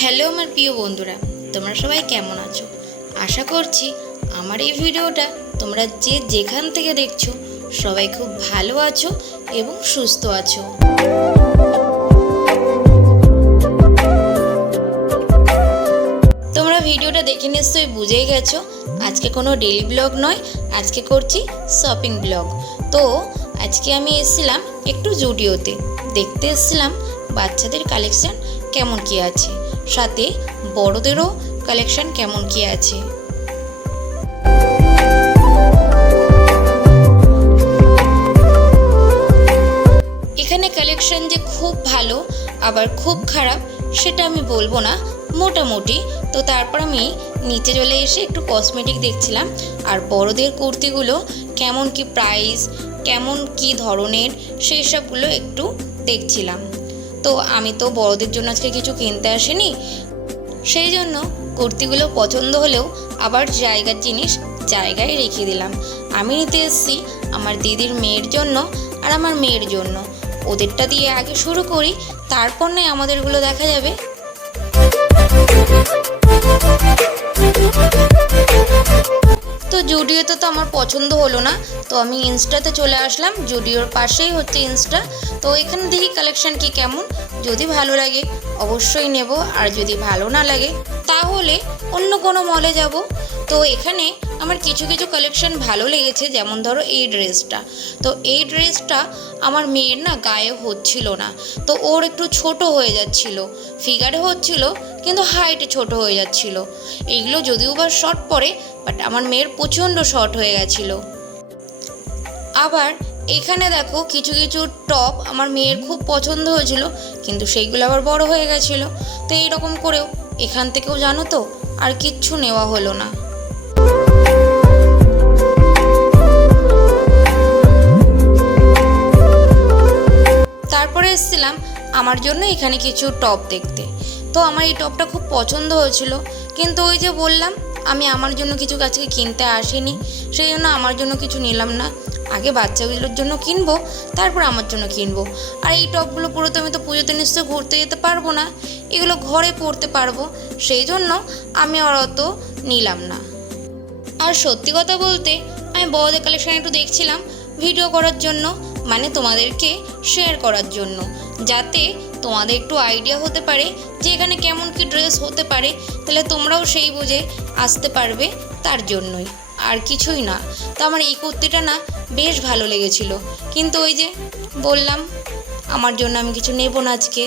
Hello আমার প্রিয় বন্ধুরা, তোমরা সবাই কেমন আছো? আশা করছি আমার এই ভিডিওটা তোমরা যে যেখান থেকে দেখছো সবাই খুব ভালো আছো এবং সুস্থ আছো। তোমরা ভিডিওটা দেখে নিশ্চয়ই বুঝেই গেছো আজকে কোনো ডেইলি ব্লগ নয়, আজকে করছি শপিং ব্লগ। তো আজকে আমি এসেছিলাম একটু জুডিওতে, দেখতে এসেছিলাম বাচ্চাদের কালেকশান কেমন কি আছে, সাথে বড়দেরও কালেকশন কেমন কি আছে। এখানে কালেকশন যে খুব ভালো আবার খুব খারাপ সেটা আমি বলবো না, মোটামুটি। তো তারপর আমি নিচে চলে এসে একটু কসমেটিক দেখছিলাম, আর বড়দের কুর্তিগুলো কেমন কি প্রাইস, কেমন কি ধরনের সেই সবগুলো একটু দেখছিলাম। তো আমি তো বড়দের জন্য আজকে কিছু কিনতে আসিনি, সেই জন্য কুর্তিগুলো পছন্দ হলেও আবার জায়গার জিনিস জায়গায় রেখে দিলাম। আমি নিতে এসেছি আমার দিদির মেয়ের জন্য আর আমার মেয়ের জন্য। ওদেরটা দিয়ে আগে শুরু করি, তারপর নয় আমাদেরগুলো দেখা যাবে। তো জুডিওতে তো আমার পছন্দ হলো না, তো আমি ইনস্টাতে চলে আসলাম। জুডিওর পাশেই হচ্ছে ইনস্টা। তো এখানে দেখি কালেকশন কি কেমন, যদি ভালো লাগে অবশ্যই নেব, আর যদি ভালো না লাগে তাহলে অন্য কোনো মলে যাব। তো এখানে আমার কিছু কিছু কালেকশন ভালো লেগেছে, যেমন ধরো এই ড্রেসটা। তো এই ড্রেসটা আমার মেয়ের না গায়ে হচ্ছিল না, তো ওর একটু ছোট হয়ে যাচ্ছিল, ফিগারে হচ্ছিল কিন্তু হাইটে ছোট হয়ে যাচ্ছিল। এইগুলো যদিও বা শর্ট পরে, বাট আমার মেয়ের প্রচণ্ড শর্ট হয়ে গেছিলো। আবার এখানে দেখো কিছু কিছু টপ আমার মেয়ের খুব পছন্দ হয়েছিল, কিন্তু সেইগুলো আবার বড় হয়ে গেছিলো। তো এইরকম করেও এখান থেকেও জানো তো আর কিচ্ছু নেওয়া হলো না। তারপরে এসেছিলাম আমার জন্য এখানে কিছু টপ দেখতে। তো আমার এই টপটা খুব পছন্দ হয়েছিল, কিন্তু ওই যে বললাম আমি আমার জন্য কিছু আজকে কিনতে আসিনি, সেই জন্য আমার জন্য কিছু নিলাম না। আগে বাচ্চাগুলোর জন্য কিনবো, তারপর আমার জন্য কিনবো। আর এই টপগুলো পুরো তো আমি তো পুজোতে নিশ্চয়ই ঘুরতে যেতে পারবো না, এগুলো ঘরে পরতে পারবো, সেই জন্য আমি আর অত নিলাম না। আর সত্যি কথা বলতে আমি বড়দের কালেকশন একটু দেখছিলাম ভিডিও করার জন্য, মানে তোমাদেরকে শেয়ার করার জন্য, যাতে তোমাদের একটু আইডিয়া হতে পারে যে এখানে কেমন কি ড্রেস হতে পারে, তাহলে তোমরাও সেই বুঝে আসতে পারবে, তার জন্যই, আর কিছুই না। তো আমার এই কুর্তিটা না বেশ ভালো লেগেছিল, কিন্তু ওই যে বললাম আমার জন্য আমি কিছু নেব না আজকে।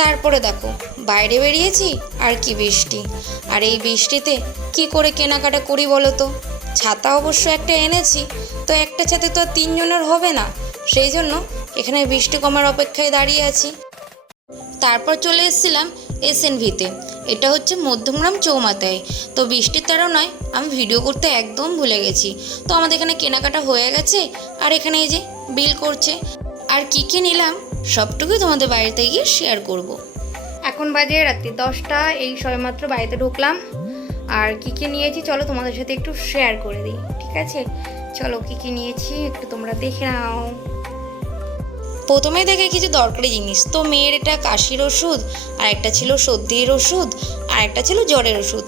তারপরে দেখো বাইরে বেরিয়েছি আর কি বৃষ্টি, আর এই বৃষ্টিতে কি করে কেনাকাটা করি বলো তো? ছাতা অবশ্য একটা এনেছি, তো একটা ছাতে তো আর তিনজনের হবে না, সেই জন্য এখানে বৃষ্টি কমার অপেক্ষায় দাঁড়িয়ে আছি। তারপর চলে এসেছিলাম SNVতে, এটা হচ্ছে মধ্যমগ্রাম চৌমাথায়। তো বৃষ্টির তাড়নায় আমি ভিডিও করতে একদম ভুলে গেছি। তো আমাদের এখানে কেনাকাটা হয়ে গেছে, আর এখানে এই যে বিল করছে, আর কী কী নিলাম সবটুকুই তোমাদের বাড়িতে গিয়ে শেয়ার করব। এখন বাজে রাত্রি 10টা, এই সবেমাত্র বাড়িতে ঢুকলাম। আর কী কী নিয়েছি চলো তোমাদের সাথে একটু শেয়ার করে দিই, ঠিক আছে? চলো কী কী নিয়েছি একটু তোমরা দেখে নাও। প্রথমে দেখে কিছু দরকারি জিনিস, তো মেয়ের এটা কাশির ওষুধ, আর একটা ছিল সর্দির ওষুধ, আর একটা ছিল জ্বরের ওষুধ।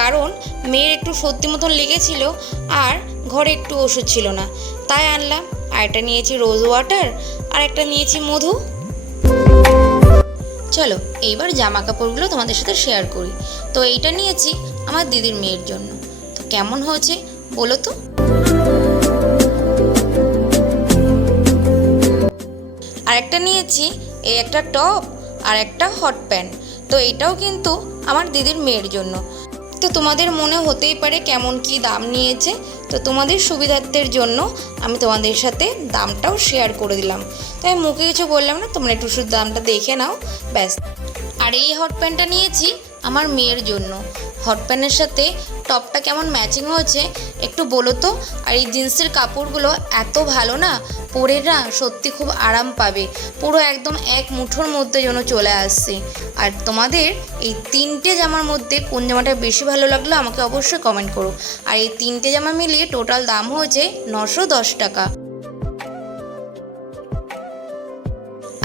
কারণ মেয়ের একটু সর্দি মতন লেগেছিল আর ঘরে একটু ওষুধ ছিল না, তাই আনলাম। আর একটা নিয়েছি রোজ ওয়াটার, আর একটা নিয়েছি মধু। চলো এইবার জামা কাপড়গুলো তোমাদের সাথে শেয়ার করি। তো এইটা নিয়েছি আমার দিদির মেয়ের জন্য, তো কেমন হয়েছে বলো তো? আর একটা নিয়েছি এই একটা টপ আর একটা হট প্যান্ট, তো এইটাও কিন্তু আমার দিদির মেয়ের জন্য। তো তোমাদের মনে হতেই পারে কেমন কি দাম নিয়েছে, তো তোমাদের সুবিধার্থের জন্য আমি তোমাদের সাথে দামটাও শেয়ার করে দিলাম। তাই মুখে কিছু বললাম না, তোমরা একটু শুধু দামটা দেখে নাও, ব্যাস। আর এই হট প্যান্টটা নিয়েছি আমার মেয়ের জন্য। হট প্যান্টের সাথে টপটা কেমন ম্যাচিং হয়েছে একটু বলো তো? আর এই জিন্সের কাপড়গুলো এত ভালো না, পরে না সত্যি খুব আরাম পাবে, পুরো একদম এক মুঠোর মধ্যে যেন চলে আসছে। আর তোমাদের এই তিনটে জামার মধ্যে কোন জামাটা বেশি ভালো লাগলো আমাকে অবশ্যই কমেন্ট করো। আর এই তিনটে জামা মিলিয়ে টোটাল দাম হয়েছে 910 টাকা।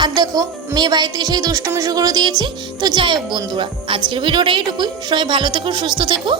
আর দেখো মেয়ে বাড়িতে এসেই দুষ্টুমি শুরু করে দিয়েছে। তো যাই হোক বন্ধুরা, আজকের ভিডিওটা এইটুকুই। সবাই ভালো থেকো, সুস্থ থেকো।